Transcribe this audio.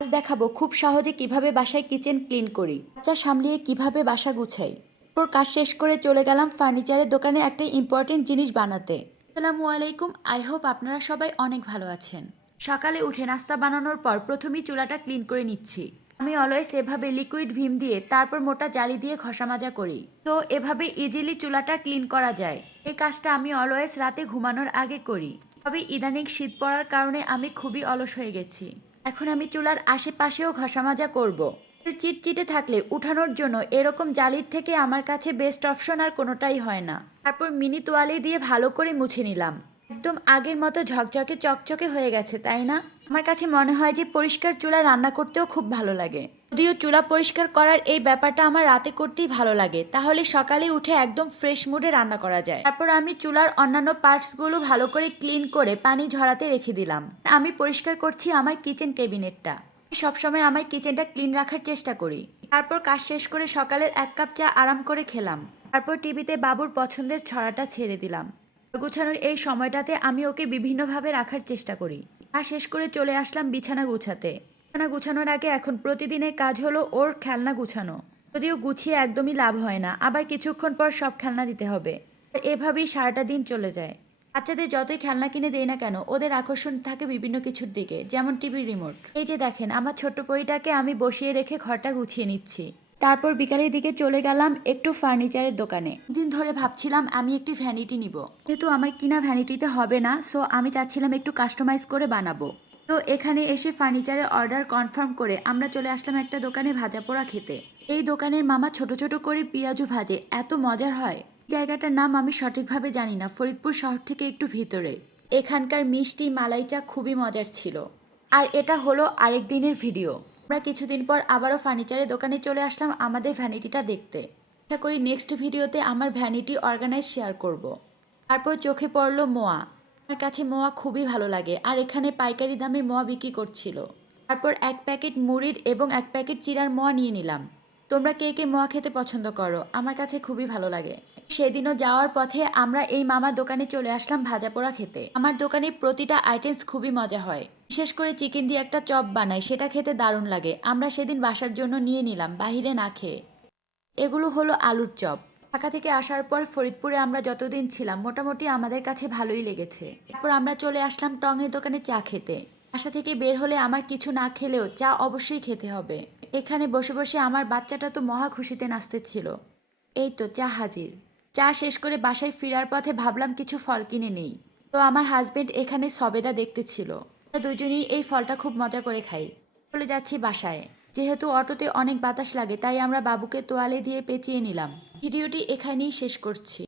আজ দেখাবো খুব সহজে কিভাবে বাসায় কিচেন ক্লিন করি, বাচ্চা সামলিয়ে কিভাবে বাসা গুছাই। তারপর কাজ শেষ করে চলে গেলাম ফার্নিচারের দোকানে একটা ইম্পর্টেন্ট জিনিস বানাতে। আসসালামু আলাইকুম, আই হোপ আপনারা সবাই অনেক ভালো আছেন। সকালে উঠে নাস্তা বানানোর পর প্রথমেই চুলাটা ক্লিন করে নিচ্ছি। আমি অলওয়েজ এভাবে লিকুইড ভিম দিয়ে তারপর মোটা জালি দিয়ে ঘষা মাজা করি, তো এভাবে ইজিলি চুলাটা ক্লিন করা যায়। এই কাজটা আমি অলওয়েজ রাতে ঘুমানোর আগে করি, তবে ইদানিং শীত পড়ার কারণে আমি খুবই অলস হয়ে গেছি। এখন আমি চুলার আশেপাশেও ঘষা মাজা করব। চিটচিটে থাকলে উঠানোর জন্য এরকম জালির থেকে আমার কাছে বেস্ট অপশন আর কোনোটাই হয় না। তারপর মিনি তোয়ালে দিয়ে ভালো করে মুছে নিলাম। একদম আগের মতো ঝকঝকে চকচকে হয়ে গেছে, তাই না? আমার কাছে মনে হয় যে পরিষ্কার চুলা রান্না করতেও খুব ভালো লাগে। যদিও চুলা পরিষ্কার করার এই ব্যাপারটা আমার রাতে করতেই ভালো লাগে, তাহলে সকালে উঠে একদম ফ্রেশ মুডে রান্না করা যায়। তারপর আমি চুলার অন্যান্য পার্টসগুলো ভালো করে ক্লিন করে পানি ঝরাতে রেখে দিলাম। আমি পরিষ্কার করছি আমার কিচেন ক্যাবিনেটটা। সবসময় আমার কিচেনটা ক্লিন রাখার চেষ্টা করি। তারপর কাজ শেষ করে সকালের 1 কাপ চা আরাম করে খেলাম। তারপর টিভিতে বাবুর পছন্দের ছড়াটা ছেড়ে দিলাম। গুছানোর এই সময়টাতে আমি ওকে বিভিন্নভাবে রাখার চেষ্টা করি। কাজ শেষ করে চলে আসলাম বিছানা গুছাতে। বিছানা গুছানোর আগে এখন প্রতিদিনের কাজ হলো ওর খেলনা গুছানো। যদিও গুছিয়ে একদমই লাভ হয় না, আবার কিছুক্ষণ পর সব খেলনা দিতে হবে। আর এভাবেই সারাটা দিন চলে যায়। বাচ্চাদের যতই খেলনা কিনে দেই না কেন, ওদের আকর্ষণ থাকে বিভিন্ন কিছুর দিকে, যেমন টিভির রিমোট। এই যে দেখেন, আমার ছোট্ট পরিটাকে আমি বসিয়ে রেখে ঘরটা গুছিয়ে নিচ্ছি। তারপর বিকালের দিকে চলে গেলাম একটু ফার্নিচারের দোকানে। দিন ধরে ভাবছিলাম আমি একটি ভ্যানিটি নিব, যেহেতু আমার কিনা ভ্যানিটিতে হবে না, সো আমি চাচ্ছিলাম একটু কাস্টমাইজ করে বানাবো। তো এখানে এসে ফার্নিচারের অর্ডার কনফার্ম করে আমরা চলে আসলাম একটা দোকানে ভাজা পোড়া খেতে। এই দোকানের মামা ছোট ছোট করে পেঁয়াজু ভাজে, এত মজার হয়। জায়গাটার নাম আমি সঠিকভাবে জানি না, ফরিদপুর শহর থেকে একটু ভিতরে। এখানকার মিষ্টি মালাই চা খুবই মজার ছিল। আর এটা হলো আরেক দিনের ভিডিও। আমরা কিছুদিন পর আবারও ফার্নিচারের দোকানে চলে আসলাম আমাদের ভ্যানিটিটা দেখতে। আশা করি নেক্সট ভিডিওতে আমার ভ্যানিটি অর্গানাইজ শেয়ার করব। তারপর চোখে পড়লো মোয়া। আমার কাছে মোয়া খুবই ভালো লাগে, আর এখানে পাইকারি দামে মোয়া বিক্রি করছিল। তারপর 1 প্যাকেট মুড়ির এবং 1 প্যাকেট চিড়ার মোয়া নিয়ে নিলাম। তোমরা কে কে মোয়া খেতে পছন্দ করো? আমার কাছে খুবই ভালো লাগে। সেদিনও যাওয়ার পথে আমরা এই মামার দোকানে চলে আসলাম ভাজা পোড়া খেতে। আমার দোকানে প্রতিটা আইটেমস খুবই মজা হয়, বিশেষ করে চিকেন দিয়ে একটা চপ বানায়, সেটা খেতে দারুণ লাগে। আমরা সেদিন বাসার জন্য নিয়ে নিলাম, বাহিরে না খেয়ে। এগুলো হলো আলুর চপ। ঢাকা থেকে আসার পর ফরিদপুরে আমরা যতদিন ছিলাম মোটামুটি আমাদের কাছে ভালোই লেগেছে। তারপর আমরা চলে আসলাম টঙের দোকানে চা খেতে। বাসা থেকে বের হলে আমার কিছু না খেলেও চা অবশ্যই খেতে হবে। এখানে বসে বসে আমার বাচ্চাটা তো মহা খুশিতে নাচতেছিল। এই তো চা হাজির। চা শেষ করে বাসায় ফেরার পথে ভাবলাম কিছু ফল কিনে নেই। তো আমার হাজবেন্ড এখানে সবেদা দেখতে ছিল। আমরা দুজনেই এই ফলটা খুব মজা করে খাই। চলে যাচ্ছি বাসায়। যেহেতু অটোতে অনেক বাতাস লাগে, তাই আমরা বাবুকে তোয়ালে দিয়ে পেঁচিয়ে নিলাম। ভিডিওটি এখানেই শেষ করছি।